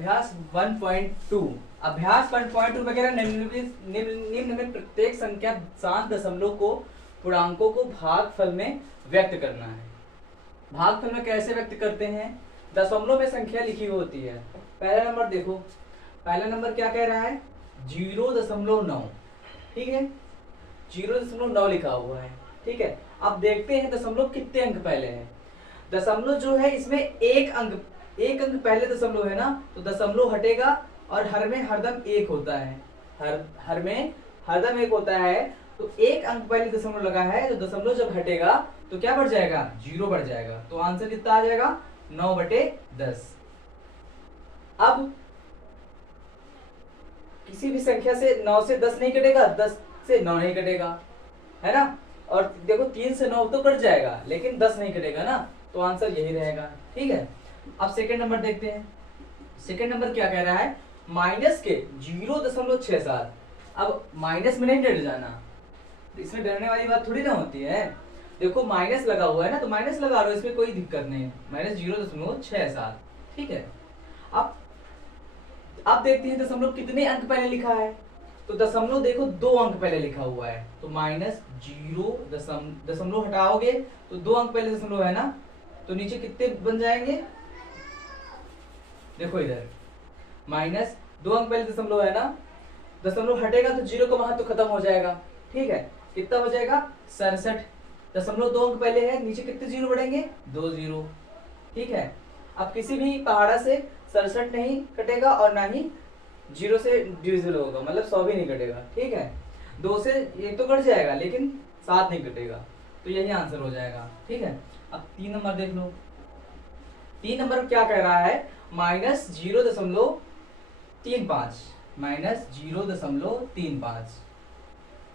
अभ्यास 1.2 अभ्यास 1.2 वगैरह निम्न में प्रत्येक संख्या शांत दशमलव को पूर्णांकों को भागफल में व्यक्त करना है। भागफल में कैसे व्यक्त करते हैं? दशमलव में संख्या लिखी हुई होती है। पहला नंबर देखो, पहला नंबर क्या कह रहा है? 0.9। ठीक है, 0.9 लिखा हुआ है। ठीक है, अब देखते हैं दशमलव कितने अंक पहले है। दशमलव जो है इसमें एक अंक पहले दशमलव है ना, तो दशमलव हटेगा और हर में हरदम एक होता है। हर में हरदम एक होता है, तो एक अंक पहले दशमलव लगा है, तो दशमलव जब हटेगा तो क्या बढ़ जाएगा? 0 बढ़ जाएगा। तो आंसर कितना आ जाएगा? 9/10। अब किसी भी संख्या से 9 से 10 नहीं कटेगा, 10 से 9 नहीं कटेगा, है ना। और देखो 3 से 9 तो कट जाएगा, लेकिन 10 नहीं कटेगा ना, तो आंसर यही रहेगा। ठीक है, अब सेकंड नंबर देखते हैं। सेकंड नंबर क्या कह रहा है? माइनस के 0.67। अब माइनस में नहीं डर जाना, इसमें डरने वाली बात थोड़ी ना होती है। देखो माइनस लगा हुआ है ना, तो माइनस लगा लो, इसमें कोई दिक्कत नहीं है। -0.67। ठीक है, अब देखते हैं दशमलव कितने अंक पहले लिखा है। तो दशमलव देखो 2 अंक पहले लिखा हुआ है, तो -0 दशमलव हटाओगे तो 2 अंक पहले दशमलव है ना, तो नीचे कितने बन जाएंगे? देखो इधर -2 अंक पहले दशमलव है ना, दशमलव हटेगा तो 0 का महत्व खत्म हो जाएगा। ठीक है, कितना हो जाएगा? 67। दशमलव 2 अंक पहले है, नीचे कितने 0 बढ़ेंगे? 2 0। ठीक है, अब किसी भी पहाड़ा से 67 नहीं कटेगा और ना ही 0 से डिविजिबल होगा, मतलब 100 भी नहीं कटेगा। ठीक है, 2 से 1 तो कट जाएगा, लेकिन 7 नहीं कटेगा, तो यही आंसर हो जाएगा। ठीक है, अब 3 नंबर देख लो। 3 नंबर क्या कह रहा है? -0.35 -0.35।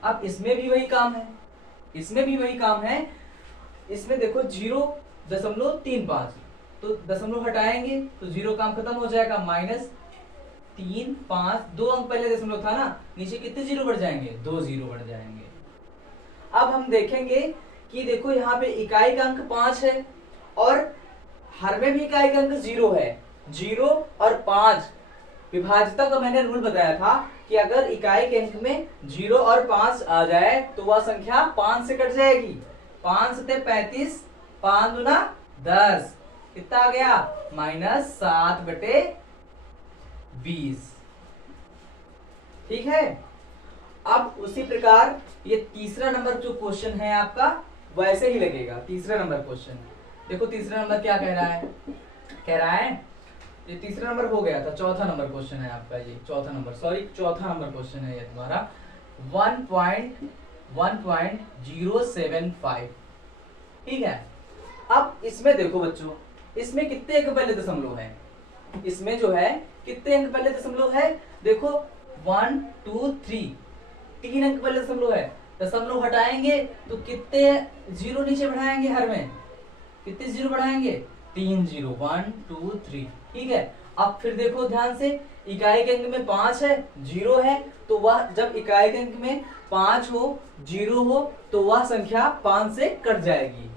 अब इसमें भी वही काम है, इसमें देखो 0.35, तो दशमलव हटाएंगे तो 0 काम खत्म हो जाएगा। -3.5 2 अंक पहले दशमलव था ना, नीचे कितने 0 बढ़ जाएंगे? 2 0 बढ़ जाएंगे। अब हम देखेंगे कि देखो यहाँ पे इकाई का अंक 5 है और हर में भी इकाई का अंक 0 है। 0 और 5 विभाज्यता का मैंने रूल बताया था कि अगर इकाई के अंक में 0 और 5 आ जाए तो वह संख्या 5 से कट जाएगी। 5 से 35, 5 दूना 10, कितना आ गया? -7/20। ठीक है, अब उसी प्रकार ये तीसरा नंबर जो क्वेश्चन है आपका वैसे ही लगेगा। तीसरा नंबर क्वेश्चन देखो, तीसरा नंबर क्या कह रहा है? कह रहा है, ये तीसरा नंबर हो गया था, चौथा नंबर क्वेश्चन है आपका, ये चौथा नंबर क्वेश्चन है ये तुम्हारा 1.075। ठीक है, अब इसमें देखो बच्चों, इसमें कितने अंक पहले दशमलव है? इसमें जो है कितने अंक पहले दशमलव है? देखो 1 2 3, 3 अंक पहले दशमलव है। दशमलव हटाएंगे तो कितने 0 नीचे बढ़ाएंगे? हर में कितने 0 बढ़ाएंगे? 3 0, 1 2 3। ठीक है, अब फिर देखो ध्यान से, इकाई के अंक में 5 है, 0 है, तो वह जब इकाई के अंक में 5 हो, 0 हो, तो वह संख्या 5 से कट जाएगी।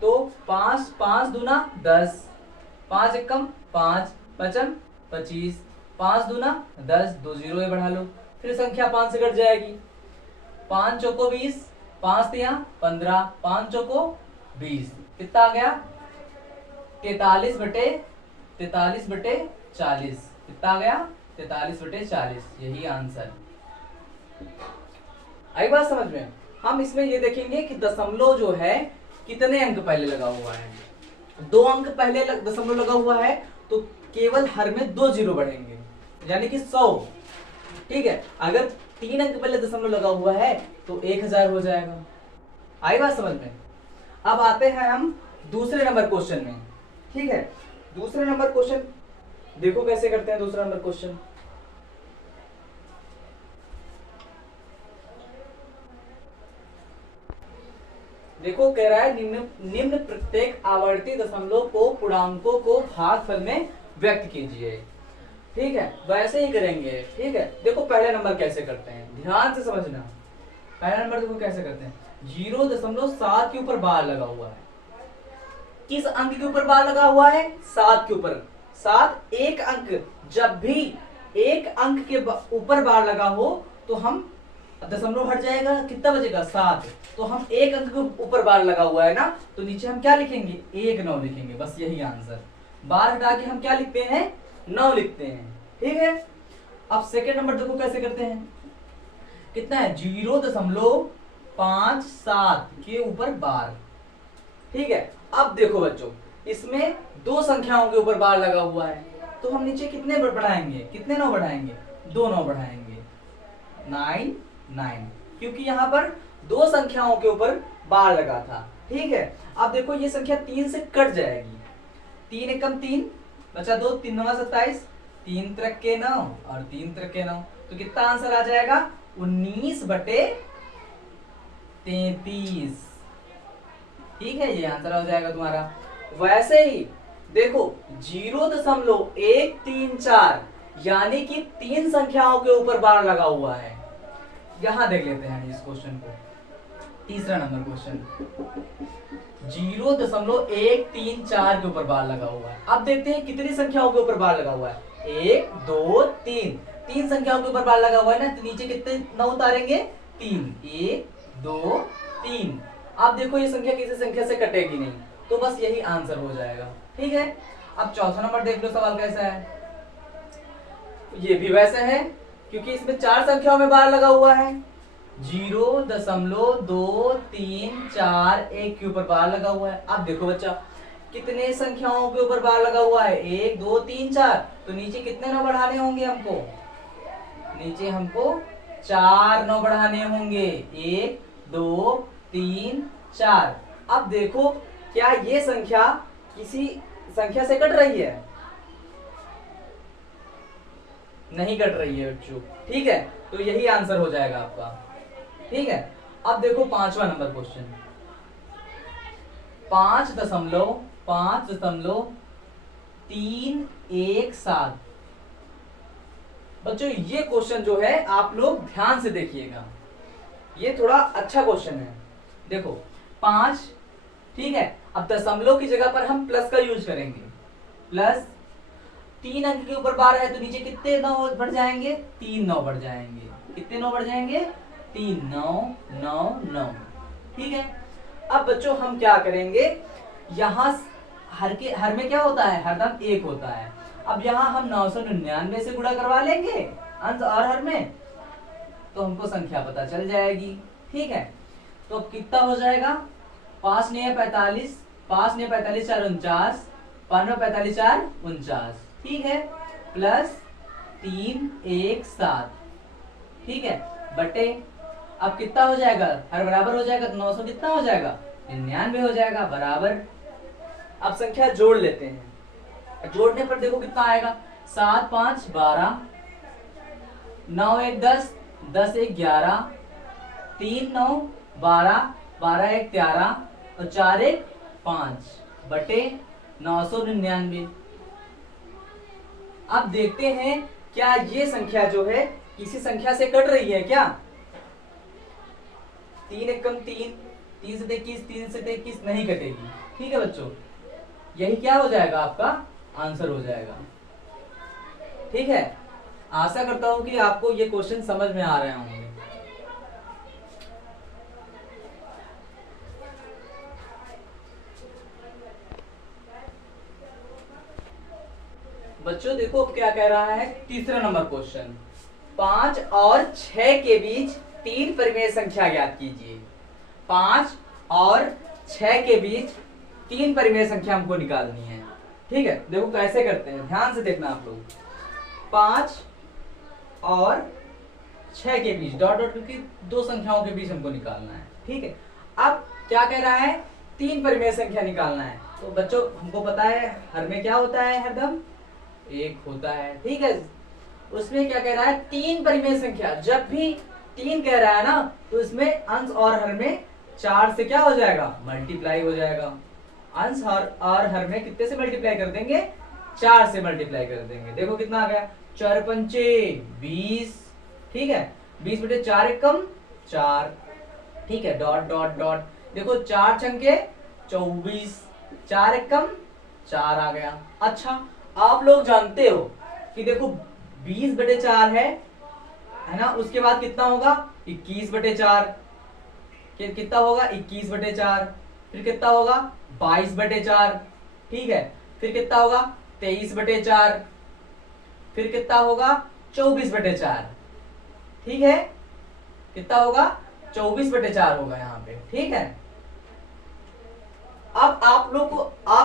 तो 5 दूना 10, 5 एकम 5, 5 25, 5 दूना 10, 2 0 बढ़ा लो, फिर संख्या 5 से कट जाएगी। 5 चौको 20, 5 तिया 15, 5 चौको 20, कितना आ गया? 43/40। कितना आ गया? 43/40। यही आंसर। आई बात समझ में? हम इसमें ये देखेंगे कि दशमलव जो है कितने अंक पहले लगा हुआ है। 2 अंक पहले दशमलव लगा हुआ है, तो केवल हर में 2 0 बढ़ेंगे, यानी कि 100। ठीक है, अगर 3 अंक पहले दशमलव लगा हुआ है तो 1000 हो जाएगा। आई बात समझ में? अब आते हैं हम दूसरे नंबर क्वेश्चन में। ठीक है, दूसरे नंबर क्वेश्चन देखो कैसे करते हैं। दूसरा नंबर क्वेश्चन देखो, कह रहा है निम्न प्रत्येक आवर्ती दशमलव को पूर्णांकों को भागफल में व्यक्त कीजिए। ठीक है, वैसे ही करेंगे। ठीक है, देखो पहले नंबर कैसे करते हैं, ध्यान से समझना। पहला नंबर देखो कैसे करते हैं। 0.7 के ऊपर बार लगा हुआ है। किस अंक के ऊपर बार लगा हुआ है? 7 के ऊपर। साथ एक अंक, जब भी एक अंक के ऊपर बार लगा हो तो हम दशमलव हट जाएगा, कितना बचेगा 7। तो हम एक अंक के ऊपर बार लगा हुआ है ना, तो नीचे हम क्या लिखेंगे 1 9 लिखेंगे, बस यही आंसर। बार हटा के हम क्या लिखते हैं 9 लिखते हैं, ठीक है। अब सेकेंड नंबर देखो कैसे करते हैं, कितना है 0.57 के ऊपर बार, ठीक है। अब देखो बच्चों, इसमें दो संख्याओं के ऊपर बार लगा हुआ है, तो हम नीचे कितने बढ़ाएंगे, कितने 9 बढ़ाएंगे, 2 9 बढ़ाएंगे, 9 9, क्योंकि यहाँ पर दो संख्याओं के ऊपर बार लगा था, ठीक है। अब देखो ये संख्या 3 से कट जाएगी, 3 एकम 3 बचा 2, 3 9 27, 3 त्रिक के 9 और 3 त्रिक के 9, तो कितना आंसर आ जाएगा 19/33, ठीक है, ये आंसर हो जाएगा तुम्हारा। वैसे ही देखो 0.134 यानी कि 3 संख्याओं के ऊपर बार लगा हुआ है। यहां देख लेते हैं इस क्वेश्चन को, तीसरा नंबर क्वेश्चन, 0.134 के ऊपर बार लगा हुआ है। अब देखते हैं कितनी संख्याओं के ऊपर बार लगा हुआ है, 1 2 3, 3 संख्याओं के ऊपर बार लगा हुआ है ना, तो नीचे कितने 9 उतारेंगे 3, 1 2 3। अब देखो ये संख्या किसी संख्या से कटेगी नहीं, तो बस यही आंसर हो जाएगा, ठीक है। अब चौथा नंबर देख लो, सवाल कैसा है, ये भी वैसे है, क्योंकि इसमें 4 संख्याओं में बार लगा हुआ है, 0.2341 के ऊपर बार लगा हुआ है। अब देखो बच्चा, कितने संख्याओं के ऊपर बार लगा हुआ है, 1 2 3 4, तो नीचे कितने 9 बढ़ाने होंगे हमको, नीचे हमको 4 9 बढ़ाने होंगे, 1 2 3 4। अब देखो क्या ये संख्या किसी संख्या से कट रही है, नहीं कट रही है बच्चों, ठीक है, तो यही आंसर हो जाएगा आपका, ठीक है। अब देखो पांचवा नंबर क्वेश्चन, 5.317। बच्चों ये क्वेश्चन जो है आप लोग ध्यान से देखिएगा, ये थोड़ा अच्छा क्वेश्चन है। देखो 5, ठीक है, अब दशमलव की जगह पर हम प्लस का यूज करेंगे, प्लस 3 अंक के ऊपर बार है, तो नीचे कितने 9 बढ़ जाएंगे, 3 9 बढ़ जाएंगे, कितने 9 बढ़ जाएंगे, 3 9 9 9, ठीक है। अब बच्चों हम क्या करेंगे, यहाँ हर में क्या होता है, हरदम 1 होता है। अब यहाँ हम 999 से गुणा करवा लेंगे अंश और हर में, तो हमको संख्या पता चल जाएगी, ठीक है। तो अब कितना हो जाएगा, 5 9 45, 5 9 45 4 49, 5 9 45 4 49, ठीक है, प्लस 3 1 7, ठीक है, बटे अब कितना हो जाएगा, हर बराबर हो जाएगा, तो 900 कितना हो जाएगा 99 हो जाएगा, बराबर। अब संख्या जोड़ लेते हैं, जोड़ने पर देखो कितना आएगा, 7 5 12, 9 1 10, 10 1 11, 3 9 12, 12 1 13 और 4 1 5 बटे 999। अब देखते हैं क्या ये संख्या जो है किसी संख्या से कट रही है क्या, 3 एकम 3, 3 से 21, 3 से 21 नहीं कटेगी, ठीक है बच्चों, यही क्या हो जाएगा आपका आंसर हो जाएगा, ठीक है। आशा करता हूं कि आपको ये क्वेश्चन समझ में आ रहे होंगे। बच्चों देखो क्या कह रहा है, तीसरा नंबर क्वेश्चन, 5 और 6 के बीच 3 परिमेय संख्या ज्ञात कीजिए। 5 और 6 के बीच 3 परिमेय संख्या हमको निकालनी है, ठीक है। देखो कैसे करते हैं, ध्यान से देखना आप लोग, 5 और 6 के बीच डॉट डॉट क्योंकि दो संख्याओं के बीच हमको निकालना है, ठीक है। अब क्या कह रहा है, 3 परिमेय संख्या निकालना है, तो बच्चों हमको पता है हर में क्या होता है, हरदम 1 होता है, ठीक है। उसमें क्या कह रहा है, 3 परिमेय संख्या, जब भी 3 कह रहा है ना, तो इसमें अंश और हर में 4 से क्या हो जाएगा, मल्टीप्लाई हो जाएगा। अंश और हर में कितने से मल्टीप्लाई कर देंगे, 4 से मल्टीप्लाई कर देंगे। देखो कितना आ गया, 4 पंचे 20, ठीक है, 20 बटे 4 एकम 4, ठीक है, डॉट डॉट डॉट, देखो 4 छंके 24, 4 एकम 4 आ गया। अच्छा आप लोग जानते हो कि देखो 20/4 है ना, उसके बाद कितना होगा 21/4, कितना होगा 21/4, फिर कितना होगा 22/4, ठीक है, फिर कितना होगा 23/4, फिर कितना होगा 24/4, ठीक है, कितना होगा 24/4 होगा यहाँ पे, ठीक है। अब आप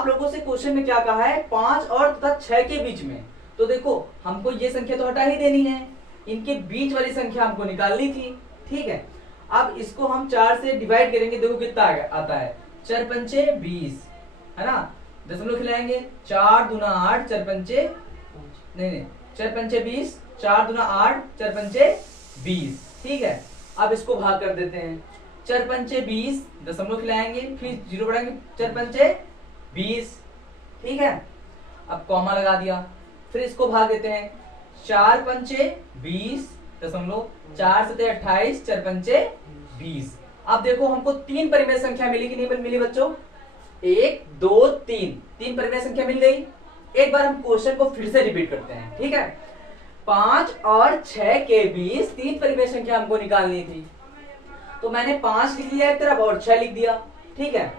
लोगों से क्वेश्चन में क्या कहा है 5 और तथा 6 के बीच में, तो देखो हमको ये संख्या तो हटा ही देनी है, इनके बीच वाली संख्या हमको निकालनी थी, ठीक है। अब इसको हम 4 से डिवाइड करेंगे, देखो कितना आता है 4 पंचे 20, है ना, दशमलव खिलाएंगे 4 दूना 8, 4 पंचे नहीं 4 पंचे 20, 4 दूना 8, 4 पंचे 20, ठीक है। अब इसको भाग कर देते हैं, 4 पंचे 20, दशमलव खिलाएंगे, फिर 0 बढ़ाएंगे, 4 पंचे 20, ठीक है। अब कॉमा लगा दिया, फिर इसको भाग देते हैं, 4 पंचे 20, दशमलव 4 सते 28, 4 पंचे 20। अब देखो हमको 3 परिमेय संख्या मिली कि नहीं मिली बच्चों, 1 2 3, 3 परिमेय संख्या मिल गई। एक बार हम क्वेश्चन को फिर से रिपीट करते हैं, ठीक है। 5 और 6 के बीच 3 परिमेय संख्या हमको निकालनी थी, तो मैंने 5 लिख लिया एक तरफ और 6 लिख दिया, ठीक है।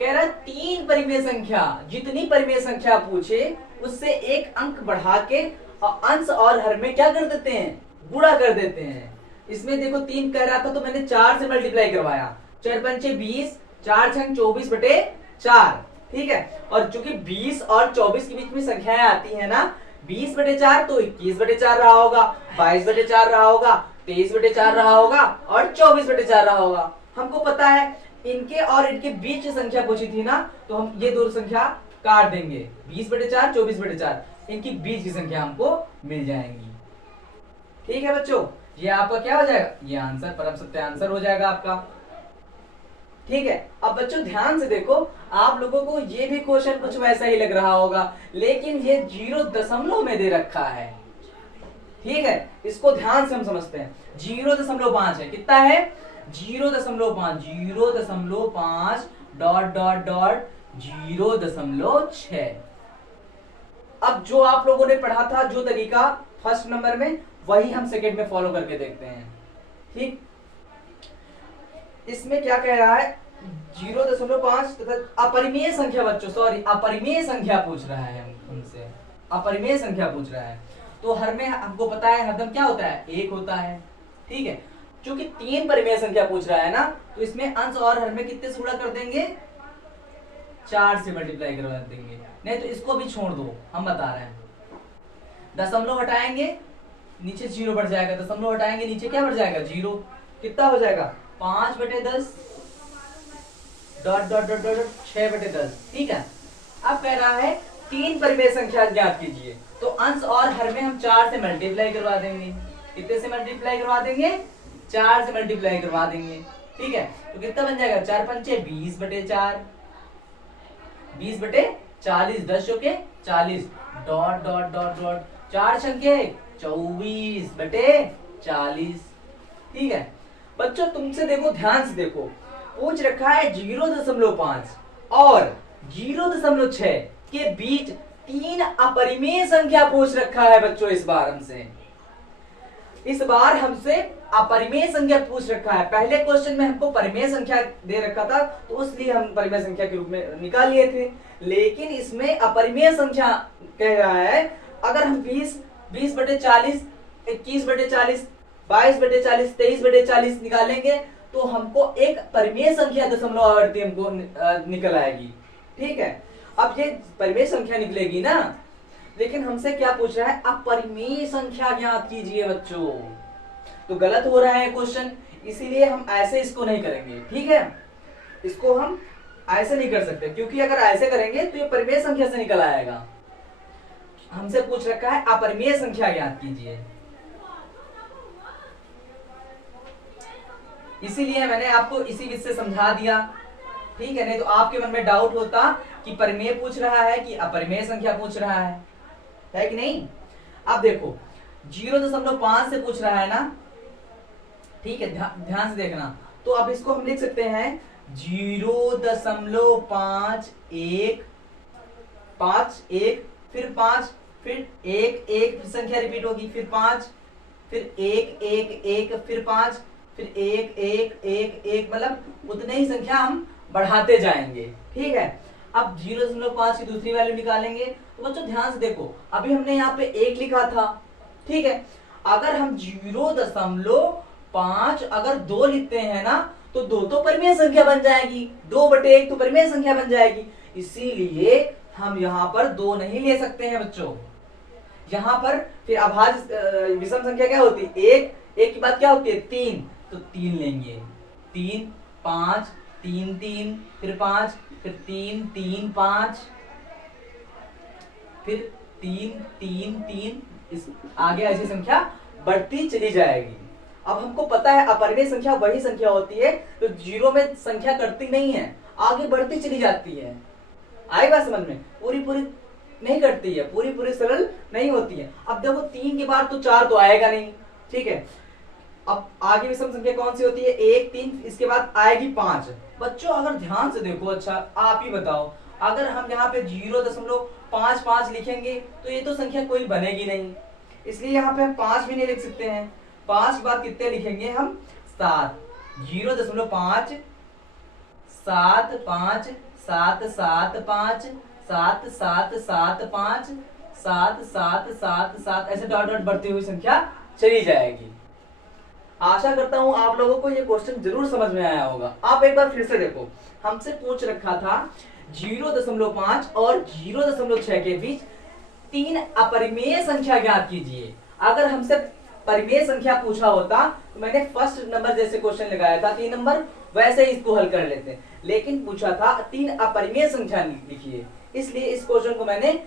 कह रहा है 3 परिमेय संख्या, जितनी परिमेय संख्या पूछे उससे एक अंक बढ़ा के अंश और हर में क्या कर देते हैं, गुणा कर देते हैं। इसमें देखो 3 कह रहा था तो मैंने 4 से मल्टीप्लाई करवाया, 4 पंचे 20, 4 छंग 24/4, ठीक है। और चूंकि 20 और 24 के बीच में संख्याएं आती है ना, 20/4 तो 21/4 रहा होगा, 22/4 रहा होगा, 23/4 रहा होगा और 24/4 रहा होगा। हमको पता है इनके और इनके बीच की संख्या पूछी थी ना, तो हम ये दो संख्या काट देंगे, 20/4 24/4, इनकी बीच की संख्या हमको मिल जाएंगी, ठीक है बच्चों। ये आपका क्या हो जाएगा, ये आंसर परम सत्य आंसर हो जाएगा आपका, ठीक है। अब बच्चों ध्यान से देखो, आप लोगों को ये भी क्वेश्चन कुछ वैसा ही लग रहा होगा, लेकिन ये 0 दशमलव में दे रखा है, ठीक है। इसको ध्यान से हम समझते हैं, 0.5 है, कितना है 0.5, 0.5 डॉट डॉट डॉट 0.6। अब जो आप लोगों ने पढ़ा था जो तरीका फर्स्ट नंबर में, वही हम सेकंड में फॉलो करके देखते हैं, ठीक। इसमें क्या कह रहा है 0.5 तथा अपरिमेय संख्या, बच्चों सॉरी अपरिमेय संख्या पूछ रहा है हमसे, अपरिमेय संख्या पूछ रहा है। तो हर में हमको पता है हरदम क्या होता है, 1 होता है, ठीक है। क्योंकि 3 परिमेय संख्या पूछ रहा है ना, तो इसमें अंश और हर में कितने से गुणा कर देंगे, 4 से मल्टीप्लाई करवा देंगे, नहीं तो इसको भी छोड़ दो, हम बता रहे हैं। दशमलव हटाएंगे नीचे 0 बढ़ जाएगा, दशमलव हटाएंगे नीचे क्या बढ़ जाएगा 0, कितना हो जाएगा 5/10 डॉट डॉट डॉट डॉट 6/10, ठीक है। अब कह रहा है 3 परिमेय संख्या ज्ञात कीजिए, तो अंश और हर में हम 4 से मल्टीप्लाई करवा देंगे, कितने से मल्टीप्लाई करवा देंगे, 4 से मल्टीप्लाई करवा देंगे, ठीक है। तो कितना बन जाएगा 4 पंचे 20/4, 20/40, 10 के 40 डॉट डॉट डॉट डॉट 4 छंके 24/40, ठीक है। बच्चों तुमसे देखो ध्यान से देखो, पूछ रखा है 0.5 और 0.6 के बीच 3 अपरिमेय संख्या पूछ रखा है बच्चों। इस बार हमसे अपरिमेय संख्या पूछ रखा है। पहले क्वेश्चन में हमको परिमेय संख्या दे रखा था, तो इसलिए हम परिमेय संख्या के रूप में निकाल लिए थे, लेकिन इसमें अपरिमेय संख्या कह रहा है। अगर हम 20/40, 21/40, 22/40, 23/40 निकालेंगे तो हमको एक परिमेय संख्या दशमलव आवर्ती हमको निकल आएगी, ठीक है। अब ये परिमेय संख्या निकलेगी ना, लेकिन हमसे क्या पूछ रहा है, अपरिमेय संख्या ज्ञात कीजिए बच्चों। तो गलत हो रहा है क्वेश्चन, इसीलिए हम ऐसे इसको नहीं करेंगे, ठीक है। इसको हम ऐसे नहीं कर सकते, क्योंकि अगर ऐसे करेंगे तो ये परिमेय संख्या से निकल आएगा। हमसे पूछ रखा है अपरिमेय संख्या ज्ञात कीजिए, इसीलिए मैंने आपको इसी विधि से समझा दिया, ठीक है। नहीं तो आपके मन में डाउट होता कि परिमेय पूछ रहा है कि अपरिमेय संख्या पूछ रहा है कि नहीं। अब देखो 0.5 से पूछ रहा है ना, ठीक है, ध्यान से देखना। तो अब इसको हम लिख सकते हैं 0.51, फिर 5, फिर 1 1 संख्या रिपीट होगी, फिर 5, फिर 1 1 1, फिर 5, फिर 1 1 1 1, मतलब उतने ही संख्या हम बढ़ाते जाएंगे। ठीक है, अब 0.5 की दूसरी वैल्यू निकालेंगे। तो बच्चों ध्यान से देखो, अभी हमने यहाँ पे 1 लिखा था, ठीक है, अगर हम 0.5 अगर 2 लिखते हैं ना, तो 2 तो परिमेय संख्या बन जाएगी, 2/1 तो परिमेय संख्या बन जाएगी, इसीलिए हम यहाँ पर 2 नहीं ले सकते हैं बच्चों। यहाँ पर फिर अभाज्य विषम संख्या क्या होती है, 1 की बात क्या होती है, 3, तो 3 लेंगे, 3 5 3 3, फिर 5, फिर 3 3 5, फिर 3 3 3, इस आगे ऐसी संख्या बढ़ती चली जाएगी। अब हमको पता है अपरिमेय संख्या वही संख्या होती है तो जीरो में संख्या कटती नहीं है, आगे बढ़ती चली जाती है। आई बात समझ में, पूरी पूरी नहीं कटती है, पूरी पूरी सरल नहीं होती है। अब देखो 3 के बाद तो 4 तो आएगा नहीं, ठीक है, अब आगे विषम संख्या कौन सी होती है, 1 3, इसके बाद आएगी 5। बच्चों अगर ध्यान से देखो, अच्छा आप ही बताओ, अगर हम यहाँ पे 0.55 लिखेंगे तो ये तो संख्या कोई बनेगी नहीं, इसलिए यहाँ पे हम 5 भी नहीं लिख सकते हैं। 5 के बाद कितने लिखेंगे हम, 7, 0.5 7 5 7 7 5 7 7 7 5 7 7 7 7, ऐसे डॉट डॉट बढ़ती हुई संख्या चली जाएगी। आशा करता हूं आप लोगों को ये क्वेश्चन जरूर समझ में आया होगा। आप एक बार फिर से देखो, हमसे पूछ रखा था 0.5 और 0.6 के बीच 3 अपरिमेय संख्या ज्ञात कीजिए। अगर हमसे परिमेय संख्या पूछा होता तो मैंने फर्स्ट नंबर जैसे क्वेश्चन लगाया था 3 नंबर, वैसे ही इसको हल कर लेते, लेकिन पूछा था 3 अपरिमेय संख्या लिखिए, इसलिए इस क्वेश्चन को मैंने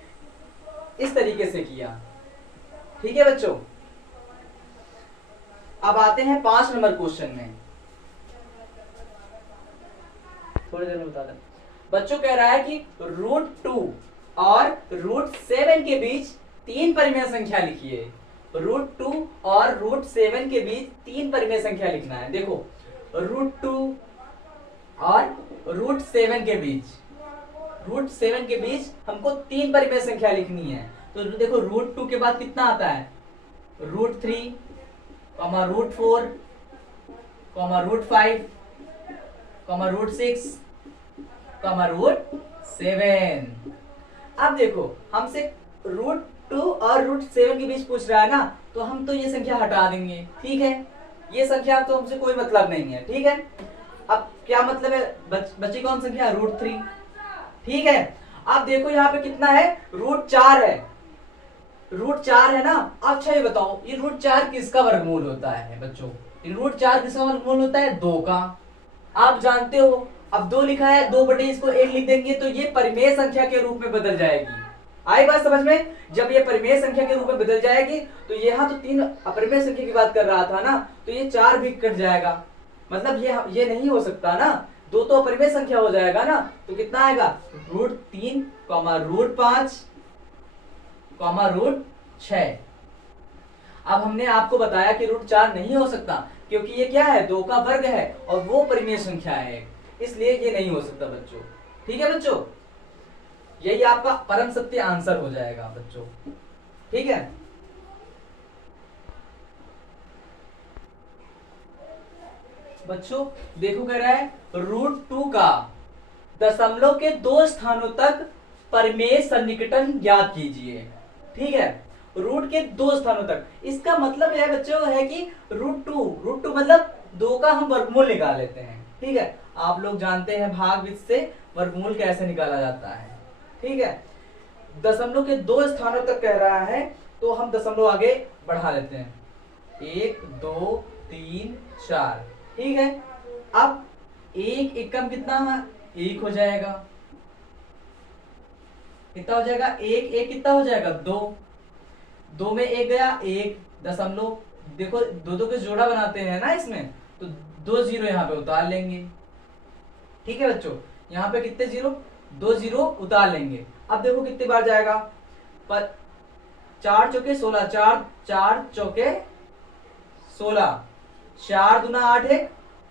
इस तरीके से किया। ठीक है बच्चों, अब आते हैं 5 नंबर क्वेश्चन में, थोड़ी देर में बता दें। बच्चों कह रहा है कि √2 और √7 के बीच 3 परिमेय संख्या लिखिए। √2 और √7 के बीच 3 परिमेय संख्या लिखना है। देखो √2 और √7 के बीच हमको 3 परिमेय संख्या लिखनी है। तो देखो √2 के बाद कितना आता है, √3, √4, √5, √6, √7। अब देखो हमसे √2 और √7 के बीच पूछ रहा है ना, तो हम तो ये संख्या हटा देंगे, ठीक है, ये संख्या तो हमसे कोई मतलब नहीं है, ठीक है। अब क्या मतलब है, बची कौन संख्या, √3, ठीक है। अब देखो यहाँ पे कितना है, √4 है, √4 है ना। अच्छा ये बताओ, ये √4 किसका वर्गमूल होता है बच्चों, √4 किसका वर्गमूल होता है, 2 का। आप जानते हो, अब 2 लिखा है, 2 बटे इसको 1 लिख देंगे तो ये परिमेय संख्या के रूप में बदल जाएगी। आई बात समझ में, जब ये परिमेय संख्या के रूप में बदल जाएगी तो यहाँ तो 3 अपरिमेय संख्या की बात कर रहा था ना, तो ये 4 भी कट जाएगा, मतलब ये नहीं हो सकता ना, 2 तो अपरिमेय संख्या हो जाएगा ना, तो कितना आएगा, √3, √5, √6। अब हमने आपको बताया कि √4 नहीं हो सकता क्योंकि ये क्या है, 2 का वर्ग है और वो परिमेय संख्या है, इसलिए ये नहीं हो सकता बच्चों। ठीक है बच्चों, यही आपका परम सत्य आंसर हो जाएगा बच्चों, ठीक है। बच्चों देखो कह रहा है √2 का दशमलव के 2 स्थानों तक परिमेय सन्निकटन ज्ञात कीजिए, ठीक है, रूट के 2 स्थानों तक। इसका मतलब यह बच्चों है कि √2 मतलब 2 का हम वर्गमूल निकाल लेते हैं, ठीक है। आप लोग जानते हैं भागविधि से वर्गमूल कैसे निकाला जाता है, ठीक है। दशमलव के 2 स्थानों तक कह रहा है तो हम दशमलव आगे बढ़ा लेते हैं, 1 2 3 4, ठीक है। अब 1 एकम कितना है, 1 हो जाएगा, कितना हो जाएगा, 1 1 कितना हो जाएगा, 2 में 1 गया, 1 दशमलव, देखो 2 के जोड़ा बनाते हैं ना इसमें, तो 2 0 यहाँ पे उतार लेंगे, ठीक है बच्चों। यहाँ पे कितने 0, 2 0 उतार लेंगे। अब देखो कितने बार जाएगा, पर 4 चौके 16, 4 चौके 16, 4 दूना 8 1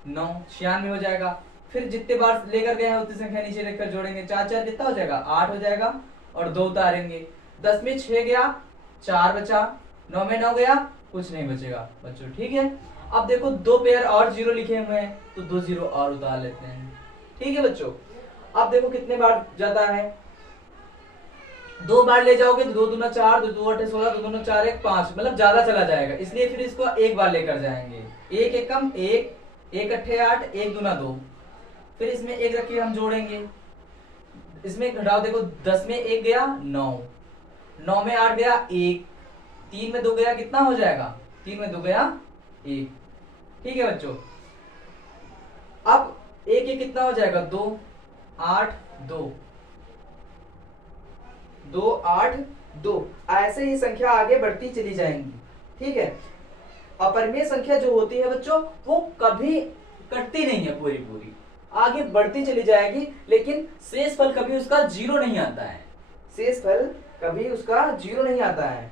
9, 96 हो जाएगा। फिर जितने बार लेकर गए हैं उतनी संख्या नीचे रखकर जोड़ेंगे, 4 4 कितना हो जाएगा, 8 हो जाएगा और 2 उतारेंगे 10 में 6 गया, 4 बचा, 9 में 9 गया, कुछ नहीं बचेगा बच्चों, ठीक है। अब देखो 2 पेयर और 0 लिखे हुए हैं, तो 2 0 और उतार लेते हैं, ठीक है बच्चों। अब देखो कितने बार जाता है, 2 बार ले जाओगे तो 2 दूना 4, 2 2 8 16, 2 दूना 4 1 5, मतलब ज्यादा चला जाएगा, इसलिए फिर इसको एक बार लेकर जाएंगे। 1 1 कम 1, 1 अट्ठे 8, 1 दूना 2, फिर इसमें 1 रखिए हम जोड़ेंगे, इसमें घटाओ, देखो 10 में 1 गया 9, 9 में 8 गया 1, 3 में 2 गया, कितना हो जाएगा, 3 में 2 गया 1, ठीक है बच्चों। अब 1 1 कितना हो जाएगा, 2 8 2, 2 8 2, ऐसे ही संख्या आगे बढ़ती चली जाएंगी, ठीक है। अपरिमेय संख्या जो होती है बच्चों, वो कभी कटती नहीं है, पूरी पूरी आगे बढ़ती चली जाएगी, लेकिन शेष फल कभी उसका 0 नहीं आता है, शेष फल कभी उसका 0 नहीं आता है,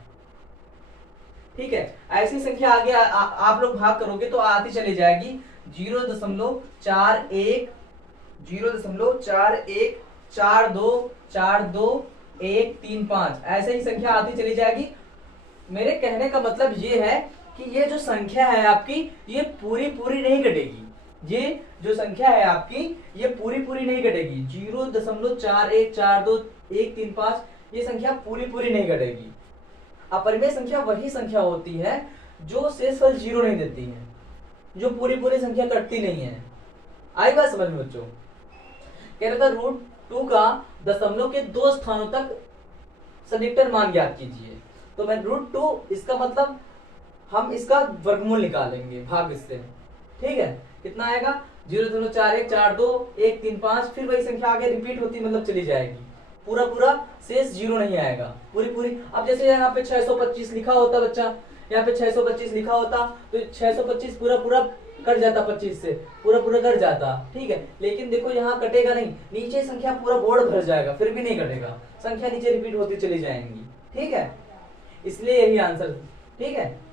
ठीक है। ऐसी संख्या आगे आप लोग भाग करोगे तो आती चली जाएगी 0.41, 0.41, 4 2 4 2 1 3 5, ऐसे ही संख्या आती चली जाएगी। मेरे कहने का मतलब ये है कि ये जो संख्या है आपकी, ये पूरी पूरी नहीं कटेगी, ये जो संख्या है आपकी ये पूरी पूरी नहीं कटेगी, 0.41 4 2 1 3 5, ये संख्या पूरी पूरी नहीं कटेगी। अपरिमेय संख्या वही संख्या होती है जो शेषफल 0 नहीं देती है, जो पूरी पूरी संख्या कटती नहीं है। आई बात समझ में बच्चों? कह रहा था √2 का दशमलव के 2 स्थानों तक सन्निकटन मान ज्ञात कीजिए, तो मैं √2, इसका मतलब हम इसका वर्गमूल निकालेंगे भाग इससे, ठीक है। कितना आएगा, 0.41 4 2 1 3 5, फिर वही संख्या आगे रिपीट होती मतलब चली जाएगी, पूरा पूरा शेष 0 नहीं आएगा, पूरी पूरी। अब जैसे यहाँ पे 625 लिखा होता बच्चा, यहाँ पे 625 लिखा होता तो 625 पूरा पूरा कट जाता, 25 से पूरा पूरा कट जाता, ठीक है। लेकिन देखो यहाँ कटेगा नहीं, नीचे संख्या पूरा बोर्ड भर जाएगा, फिर भी नहीं कटेगा, संख्या नीचे रिपीट होती चली जाएंगी, ठीक है। इसलिए यही आंसर, ठीक है।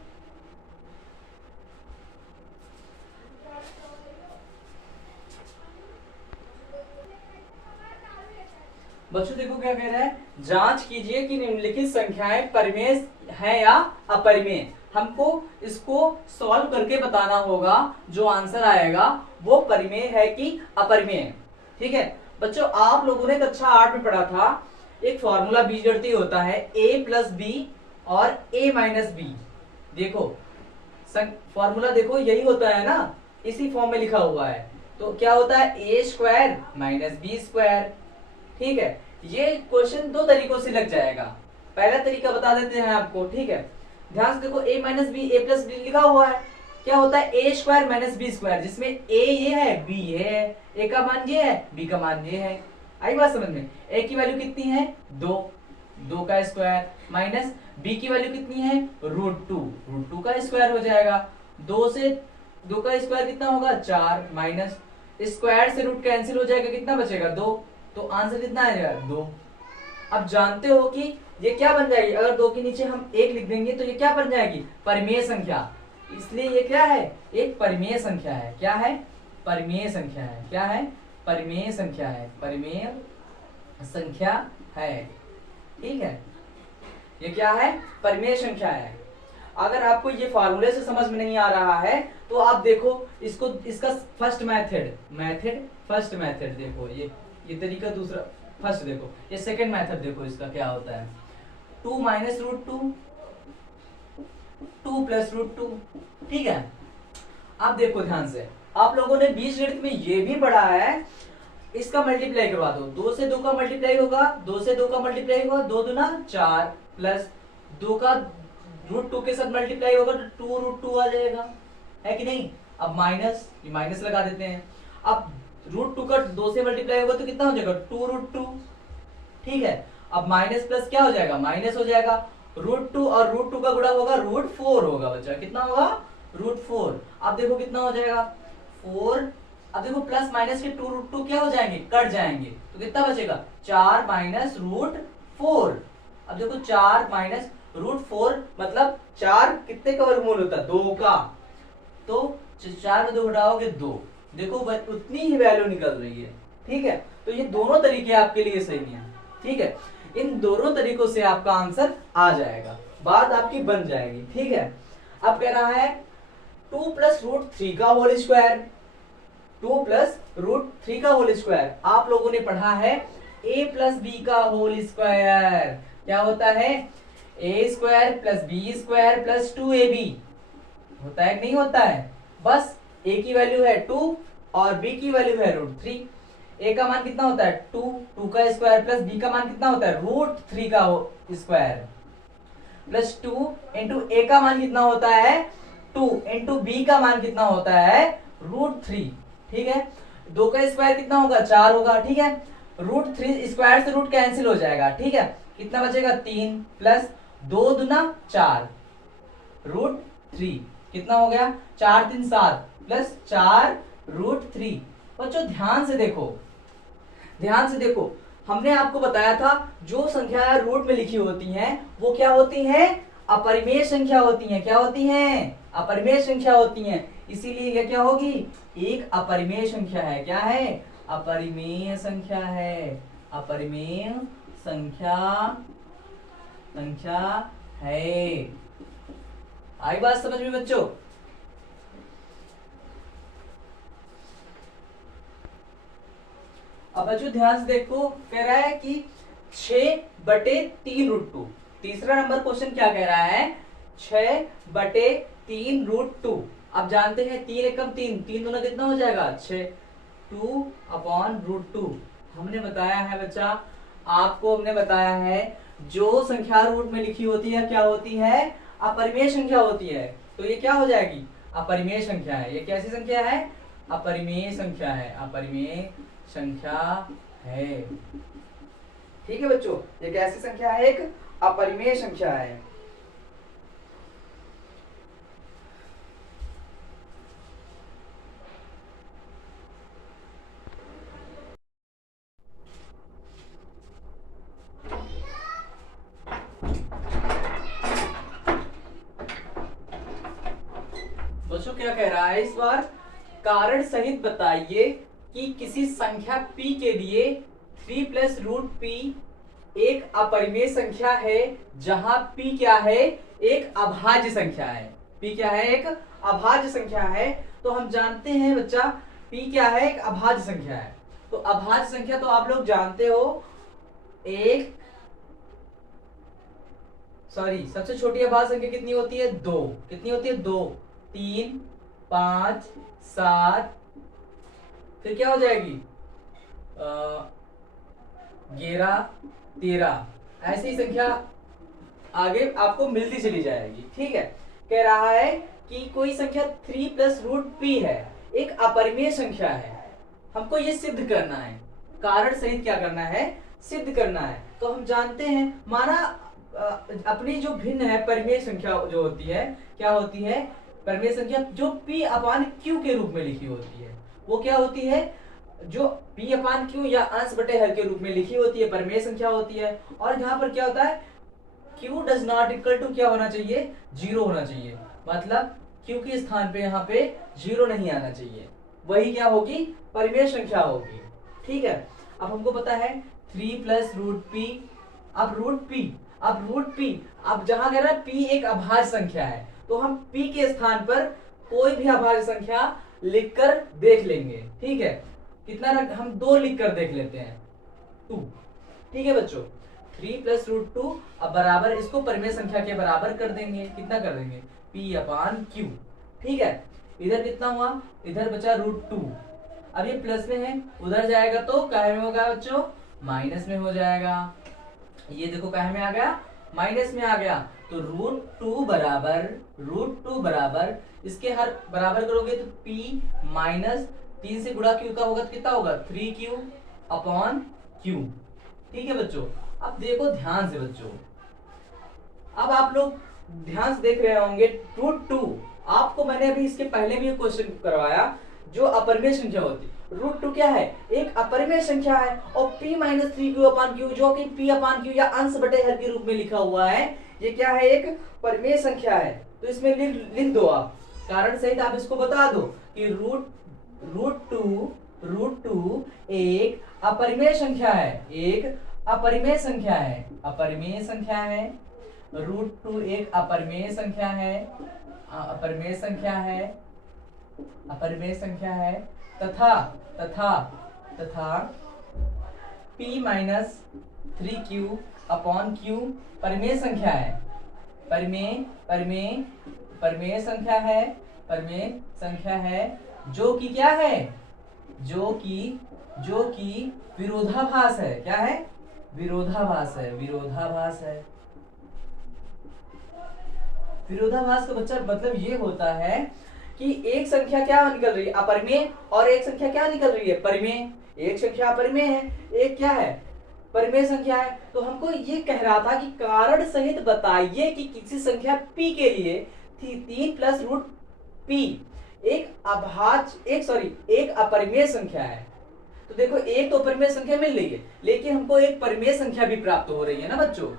बच्चों देखो क्या कह रहा है, जांच कीजिए कि निम्नलिखित संख्याएं परिमेय है या अपरिमेय। हमको इसको सॉल्व करके बताना होगा, जो आंसर आएगा वो परिमेय है कि अपरिमेय, ठीक है। बच्चों आप लोगों ने कक्षा 8 में पढ़ा था, एक फॉर्मूला बीजगणितीय होता है a + b और a - b। देखो फॉर्मूला देखो यही होता है ना, इसी फॉर्म में लिखा हुआ है, तो क्या होता है a² - b², ठीक है। ये क्वेश्चन 2 तरीकों से लग जाएगा, पहला तरीका बता देते हैं आपको, ठीक है। ध्यान से देखो a - b, a + b लिखा हुआ है, क्या होता है a² - b², जिसमें a ये है, b ये है, a का मान ये है, b का मान ये है। आई बात समझ में? a की वैल्यू कितनी है 2, 2 का स्क्वायर, माइनस b की वैल्यू कितनी है √2, √2 का स्क्वायर हो जाएगा, 2 से 2 का स्क्वायर कितना होगा 4, माइनस स्क्वायर से रूट कैंसिल हो जाएगा, कितना बचेगा 2, तो आंसर कितना आ जाएगा 2। अब जानते हो कि ये क्या बन जाएगी, अगर 2 के नीचे हम 1 लिख देंगे तो ये क्या बन जाएगी परिमेय संख्या, इसलिए ये क्या है एक परिमेय संख्या है। क्या है? परिमेय संख्या है। क्या है? परिमेय संख्या है, परिमेय संख्या है, ठीक है। ये क्या है? परिमेय संख्या है। अगर आपको ये फार्मूले से समझ में नहीं आ रहा है तो आप देखो इसको, इसका फर्स्ट मेथड देखो, ये तरीका दूसरा, फर्स्ट देखो, ये सेकंड मेथड देखो, इसका क्या होता है 2 - √2, 2 + √2, ठीक है। अब देखो ध्यान से, आप लोगों ने बीजगणित में ये भी पढ़ा है, इसका मल्टीप्लाई करवा दो, 2 से 2 का मल्टीप्लाई होगा, 2 से 2 का मल्टीप्लाई होगा, 2 दूना 4 प्लस 2 का √2 के साथ मल्टीप्लाई होगा तो 2 √2 आ जाएगा, है कि नहीं। अब माइनस, ये माइनस लगा देते हैं। अब √2 का 2 से मल्टीप्लाई होगा तो कितना हो जाएगा 2 √2, ठीक है। अब माइनस प्लस क्या हो जाएगा माइनस हो जाएगा, √2 और √2 का गुणा होगा √4 होगा बच्चा, कितना होगा √4। अब देखो कितना हो जाएगा 4, अब देखो प्लस माइनस के 2 √2 क्या हो जाएंगे कट जाएंगे, तो कितना बचेगा 4 - √4। अब देखो 4 - √4 मतलब 4 कितने का वर्गमूल होता है 2 का, तो 4 में 2 घटाओगे 2, देखो उतनी ही वैल्यू निकल रही है, ठीक है। तो ये दोनों तरीके आपके लिए सही है, ठीक है। इन दोनों तरीकों से आपका आंसर आ जाएगा, बात आपकी बन जाएगी। ठीक है, अब कह रहा है 2 प्लस रूट थ्री का whole square, 2 plus root three का होल स्क्वायर। आप लोगों ने पढ़ा है a प्लस बी का होल स्क्वायर क्या होता है, A square plus B square plus 2ab होता है कि नहीं होता है। बस a की वैल्यू है 2 और b की वैल्यू है रूट थ्री। a का मान कितना होता है 2, 2 का स्क्वायर प्लस b का मान कितना होता है रूट थ्री का स्क्वायर प्लस 2 इंटू a का मान कितना होता है 2 इंटू b का मान कितना होता है रूट थ्री। ठीक है, 2 का स्क्वायर कितना होगा 4 होगा। ठीक है, रूट थ्री स्क्वायर से रूट कैंसिल हो जाएगा। ठीक है, कितना बचेगा 3 प्लस 2 दूना 4 रूट थ्री कितना हो गया 4 3 7 प्लस 4 रूट थ्री। बच्चों ध्यान से देखो, ध्यान से देखो, हमने आपको बताया था जो संख्या रूट में लिखी होती हैं वो क्या होती हैं, अपरिमेय संख्या होती हैं। क्या होती हैं, अपरिमेय संख्या होती हैं। इसीलिए यह क्या होगी, एक अपरिमेय संख्या है। क्या है, अपरिमेय संख्या है, अपरिमेय संख्या है। आई बात समझ में बच्चों। अब बच्चों ध्यान से देखो, कह रहा है कि 6/3 रूट टू। तीसरा नंबर क्वेश्चन क्या कह रहा है, 6/3 रूट टू। अब जानते हैं 3 एकम 3, 3 दूना कितना हो जाएगा 6, 2 अपॉन रूट टू। हमने बताया है बच्चा, आपको हमने बताया है जो संख्या रूट में लिखी होती है क्या होती है, अपरिमेय संख्या होती है। तो ये क्या हो जाएगी, अपरिमेय संख्या है। ये कैसी संख्या है, अपरिमेय संख्या है, अपरिमेय संख्या है। ठीक है बच्चों, ये कैसी संख्या है, एक अपरिमेय संख्या है। बच्चों क्या कह रहा है इस बार, कारण सहित बताइए कि किसी संख्या p के लिए 3 प्लस रूट p एक अपरिमेय संख्या है जहां p क्या है, एक अभाज्य संख्या है। p क्या है, एक अभाज्य संख्या है। तो हम जानते हैं बच्चा p क्या है, एक अभाज्य संख्या है। तो अभाज्य संख्या तो आप लोग जानते हो, एक सॉरी सबसे छोटी अभाज्य संख्या कितनी होती है 2। कितनी होती है 2, 3 5 7 फिर क्या हो जाएगी 11 13, ऐसी संख्या आगे आपको मिलती चली जाएगी। ठीक है, कह रहा है कि कोई संख्या 3 प्लस रूट p है, एक अपरिमेय संख्या है। हमको ये सिद्ध करना है, कारण सहित क्या करना है, सिद्ध करना है। तो हम जानते हैं, माना अपनी जो भिन्न है परिमेय संख्या जो होती है, क्या होती है, परिमेय संख्या जो p अपान q के रूप में लिखी होती है वो क्या होती है, जो p अपान q या अंश बटे हर के रूप में लिखी होती है परिमेय संख्या होती है। और यहाँ पर क्या होता है, q does not equal to क्या होना चाहिए, 0 होना चाहिए। मतलब q के स्थान पे यहाँ पे 0 नहीं आना चाहिए, वही क्या होगी, परिमेय संख्या होगी। ठीक है, अब हमको पता है 3 प्लस रूट p, अब रूट p, अब जहां कह रहा है p एक अभाज्य संख्या है तो हम p के स्थान पर कोई भी अभाज्य संख्या लिखकर देख लेंगे। ठीक है, कितना रख, हम 2 लिखकर देख लेते हैं 2। ठीक है बच्चों, 3 प्लस रूट 2, अब बराबर इसको परिमेय संख्या के बराबर कर देंगे। कितना कर देंगे, p अपान q। ठीक है, इधर कितना हुआ, इधर बचा रूट 2। अब ये प्लस में है, उधर जाएगा तो काहे में होगा बच्चों, माइनस में हो जाएगा। ये देखो काहे में आ गया, माइनस में आ गया। तो रूट टू बराबर इसके हर बराबर करोगे तो p माइनस 3 से गुणा q का होगा तो कितना होगा 3q अपॉन q। ठीक है बच्चों, अब देखो ध्यान से बच्चों, अब आप लोग ध्यान से देख रहे होंगे रूट 2, आपको मैंने अभी इसके पहले भी क्वेश्चन करवाया, जो अपरिमेय संख्या होती है रूट 2 क्या है, एक अपरिमेय संख्या है। और p माइनस 3q अपान q जो कि p अपान q या अंश बटे हर के रूप में लिखा हुआ है, ये क्या है, एक परिमेय संख्या है। तो इसमें लिख दो आप, कारण सहित आप इसको बता दो कि रूट टू एक अपरिमेय संख्या है, एक अपरिमेय संख्या है, अपरिमेय संख्या है, √2 एक अपरिमेय संख्या है, अपरिमेय संख्या है, अपरिमेय संख्या है, तथा तथा तथा p minus 3q upon q परिमेय संख्या है, परिमेय परिमेय परिमेय संख्या है, परिमेय संख्या है, जो कि क्या है, जो कि विरोधाभास है। क्या है? विरोधाभास है, विरोधाभास है। विरोधाभास का बच्चा मतलब ये होता है कि एक संख्या क्या निकल रही है, अपरिमेय, और एक संख्या क्या निकल रही है, परिमेय। एक संख्या अपरिमेय है, एक क्या है, परिमेय संख्या है। तो हमको ये कह रहा था कि कारण सहित बताइए कि किसी संख्या p के लिए 3 प्लस रूट p एक अपरिमेय संख्या है। तो देखो एक तो परिमेय संख्या मिल रही है, लेकिन हमको एक परिमेय संख्या भी प्राप्त हो रही है ना बच्चों,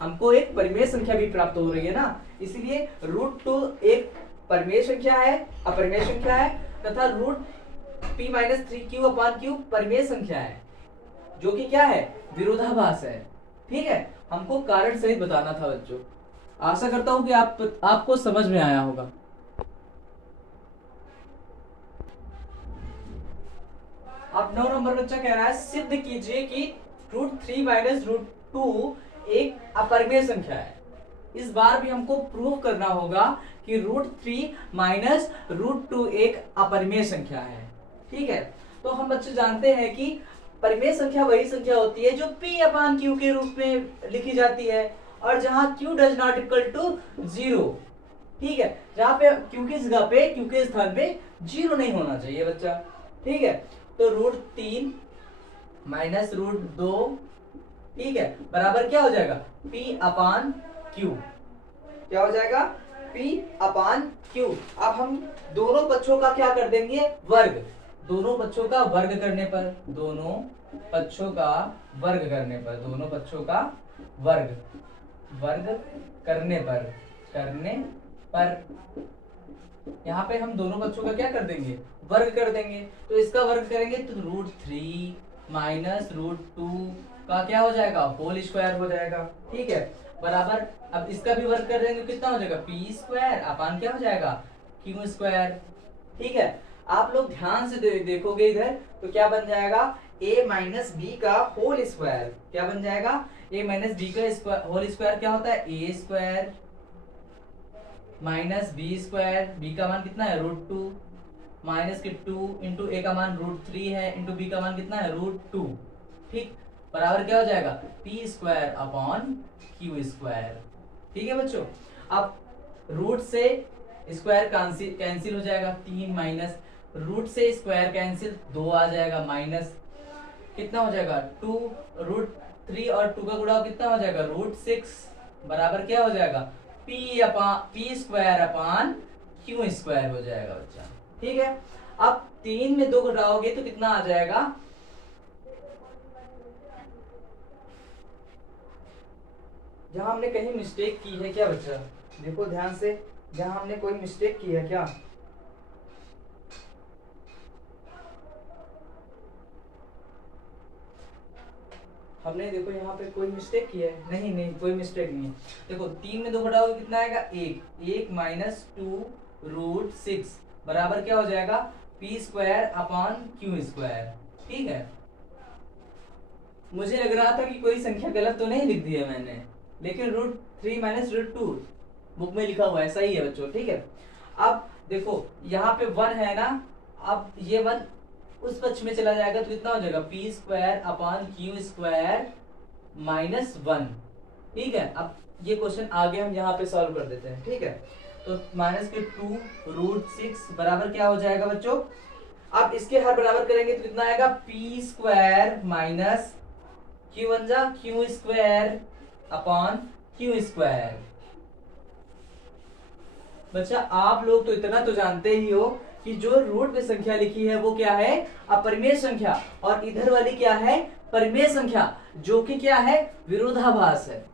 हमको एक परिमेय संख्या भी प्राप्त हो रही है ना, इसलिए √2 एक परिमेय संख्या है, अपरिमेय संख्या है, तथा √p minus 3q upon q परिमेय संख्या है, जो कि क्या है, विरोधाभास है। ठीक है, हमको कारण सहित बताना था बच्चों। आशा करता हूं कि आपको समझ में आया होगा। अब 9 नंबर बच्चा कह रहा है सिद्ध कीजिए कि √3 माइनस √2 एक अपरिमेय संख्या है। इस बार भी हमको प्रूव करना होगा कि √3 माइनस √2 एक अपरिमेय संख्या है। ठीक है, तो हम बच्चे जानते हैं कि परिमेय संख्या वही संख्या होती है जो p अपॉन q के रूप में लिखी जाती है, और जहां q does not equal to 0। ठीक है, जहां पे q की जगह पे, q के स्थान पे 0 नहीं होना चाहिए बच्चा। ठीक है, तो √3 माइनस √2, ठीक है, बराबर क्या हो जाएगा, p अपॉन q। क्या हो जाएगा, p अपॉन q। अब हम दोनों पक्षों का क्या कर देंगे, वर्ग। दोनों पक्षों का वर्ग करने पर, दोनों पक्षों का वर्ग करने पर, दोनों पक्षों का वर्ग करने पर यहाँ पे हम दोनों पक्षों का क्या कर देंगे, वर्ग कर देंगे। तो इसका वर्ग करेंगे तो √3 माइनस √2 का क्या हो जाएगा, होल स्क्वायर हो जाएगा। ठीक है, बराबर अब इसका भी वर्ग कर देंगे, कितना हो जाएगा, p² अपान क्या हो जाएगा, q²। ठीक है, आप लोग ध्यान से देखोगे इधर तो क्या बन जाएगा, a माइनस बी का होल स्क्वायर। क्या बन जाएगा, a माइनस बी का होल स्क्वायर क्या होता है, a² माइनस b², b का मान कितना है, √2 माइनस के 2 इंटू a का मान √3 है, इंटू b का मान कितना है, √2। ठीक, बराबर क्या हो जाएगा, p² अपॉन q²। ठीक है बच्चों, अब रूट से स्क्वायर कैंसिल हो जाएगा, 3 माइनस रूट से स्क्वायर कैंसिल, 2 आ जाएगा, माइनस कितना हो जाएगा, 2 √3 और 2 का गुणा कितना हो जाएगा, √6 बराबर क्या हो जाएगा, p² अपान q² हो जाएगा बच्चा। ठीक है, अब 3 में 2 घटाओगे तो कितना आ जाएगा, जहां हमने कहीं मिस्टेक की है क्या बच्चा, देखो ध्यान से, जहां हमने कोई मिस्टेक की है क्या, हमने देखो यहाँ पे कोई मिस्टेक की है, नहीं कोई मिस्टेक नहीं है। देखो 3 में 2 घटाओगे कितना आएगा, 1 माइनस 2√6 बराबर क्या हो जाएगा, p² अपॉन q²। ठीक है, मुझे लग रहा था कि कोई संख्या गलत तो नहीं लिख दी है मैंने, लेकिन √3 माइनस √2 बुक में लिखा हुआ है, सही है बच्चों। ठीक है, अब देखो यहाँ पे 1 है ना, अब ये 1 उस पक्ष में चला जाएगा तो कितना हो जाएगा, p² अपॉन q² माइनस 1। ठीक है, अब ये क्वेश्चन आगे हम यहाँ पे सॉल्व कर देते हैं। ठीक है, तो माइनस के 2√6 बराबर क्या हो जाएगा बच्चों, अब इसके हर बराबर करेंगे तो कितना आएगा, p² minus q² upon q²। बच्चा आप लोग तो इतना तो जानते ही हो कि जो रूट में संख्या लिखी है वो क्या है, अपरिमेय संख्या, और इधर वाली क्या है, परिमेय संख्या, जो कि क्या है, विरोधाभास है,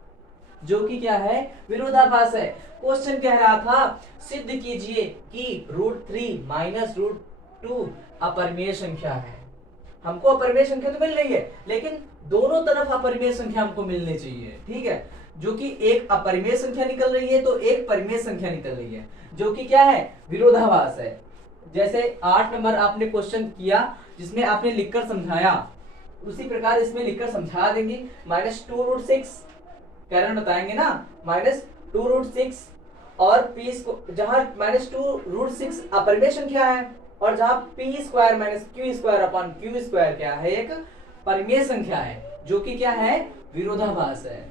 जो कि क्या है, विरोधाभास है। क्वेश्चन कह रहा था सिद्ध कीजिए कि √3 माइनस √2 अपरिमेय संख्या है। हमको अपरिमेय संख्या तो मिल रही है, लेकिन दोनों तरफ अपरिमेय संख्या हमको मिलनी चाहिए, ठीक है। जो कि एक अपरिमेय संख्या निकल रही है तो एक परिमेय संख्या निकल रही है, जो कि क्या है, विरोधाभास है। जैसे 8 नंबर आपने क्वेश्चन किया जिसमें आपने लिखकर समझाया, उसी प्रकार इसमें लिखकर समझा देंगे। -2√6 कारण बताएंगे ना, -2√6 और p को जहां -2√6 अपरिमेय संख्या है और जहां p² - q² क्या है, एक परिमेय संख्या है, जो कि क्या है, विरोधाभास है,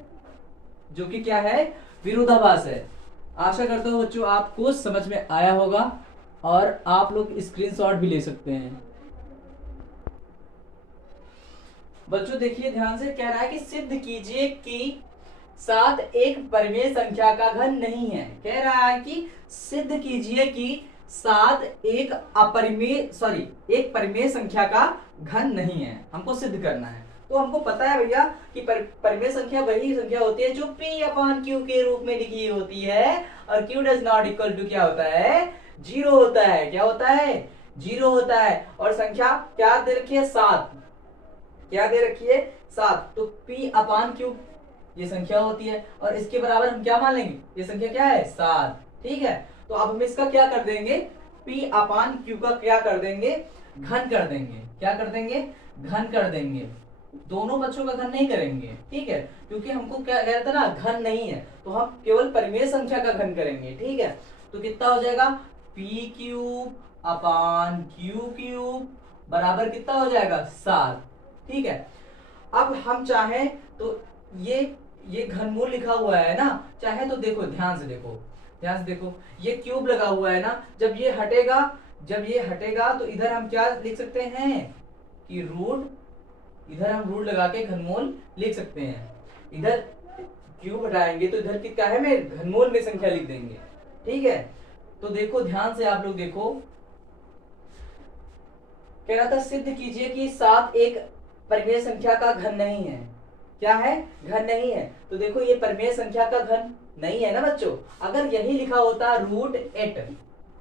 जो कि क्या है, विरोधाभास है। आशा करता हूं बच्चों आपको समझ में आया होगा और आप लोग स्क्रीनशॉट भी ले सकते हैं। बच्चों देखिए ध्यान से, कह रहा है कि सिद्ध कीजिए कि 7 एक परिमेय संख्या का घन नहीं है। कह रहा है कि सिद्ध कीजिए कि 7 एक परिमेय संख्या का घन नहीं है, हमको सिद्ध करना है। तो हमको पता है भैया कि परिमेय संख्या वही संख्या होती है जो p/q के रूप में लिखी होती है, और q does not equal to क्या होता है, 0 होता है। क्या होता है, 0 होता है। और संख्या क्या दे रखी है, 7। क्या दे रखी है, 7। तो p/q ये संख्या होती है, और इसके बराबर हम क्या मान लेंगे, ये संख्या क्या है, 7, ठीक है। तो अब हम इसका क्या कर देंगे, p/q का क्या कर देंगे, घन कर देंगे। क्या कर देंगे, घन कर देंगे। दोनों बच्चों का घन नहीं करेंगे, ठीक है, क्योंकि हमको क्या कह रहा था ना, घन नहीं है, तो हम केवल परिमेय संख्या का घन करेंगे, ठीक है। तो कितना हो जाएगा, p³ q³ बराबर कितना हो जाएगा, 7, ठीक है। अब हम चाहें तो ये घनमूल लिखा हुआ है ना, चाहे तो देखो, ध्यान से देखो, ये क्यूब लगा हुआ है ना, जब ये हटेगा तो इधर हम क्या लिख सकते हैं कि रूट, इधर हम रूट लगा के घनमूल लिख सकते हैं। इधर क्यूब हटाएंगे तो इधर क्या है, मैं घनमूल में संख्या लिख देंगे, ठीक है। तो देखो ध्यान से आप लोग देखो, कह रहा था सिद्ध कीजिए कि 7 एक परिमेय संख्या का घन नहीं है। क्या है, घन नहीं है। तो देखो ये परिमेय संख्या का घन नहीं है ना बच्चों। अगर यही लिखा होता √8,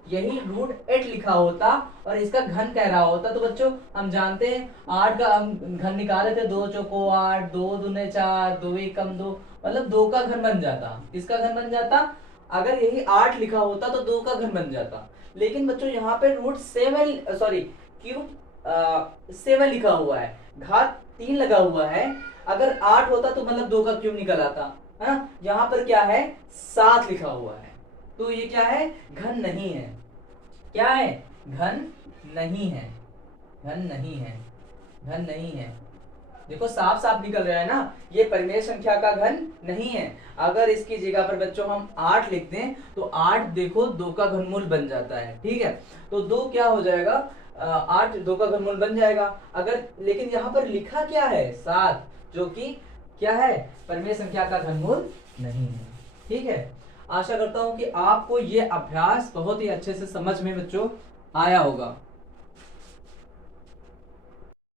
यही √8 लिखा होता और इसका घन कह रहा होता, तो बच्चों हम जानते हैं 8 का हम घन निकाले थे, 2 चौको 8, 2 दूने 4, 2 एकम 2, मतलब 2 का घन बन जाता। किसका घन बन जाता, अगर यही 8 लिखा होता तो 2 का घन बन जाता। लेकिन बच्चों यहाँ पे √7 लिखा हुआ है, घात 3 लगा हुआ है। अगर 8 होता तो मतलब 2 का क्यूब निकल आता है ना। यहाँ पर क्या है, 7 लिखा हुआ है, तो ये क्या है, घन नहीं है। क्या है, घन नहीं है, घन नहीं है, घन नहीं है। देखो साफ साफ निकल रहा है ना, ये परिमेय संख्या का घन नहीं है। अगर इसकी जगह पर बच्चों हम 8 लिख दें तो 8 देखो 2 का घनमूल बन जाता है, ठीक है। तो 2 क्या हो जाएगा, 8 2 का घनमूल बन जाएगा। अगर लेकिन यहाँ पर लिखा क्या है, 7, जो कि क्या है, परिमेय संख्या का घनमूल नहीं है, ठीक है। आशा करता हूं कि आपको ये अभ्यास बहुत ही अच्छे से समझ में बच्चों आया होगा।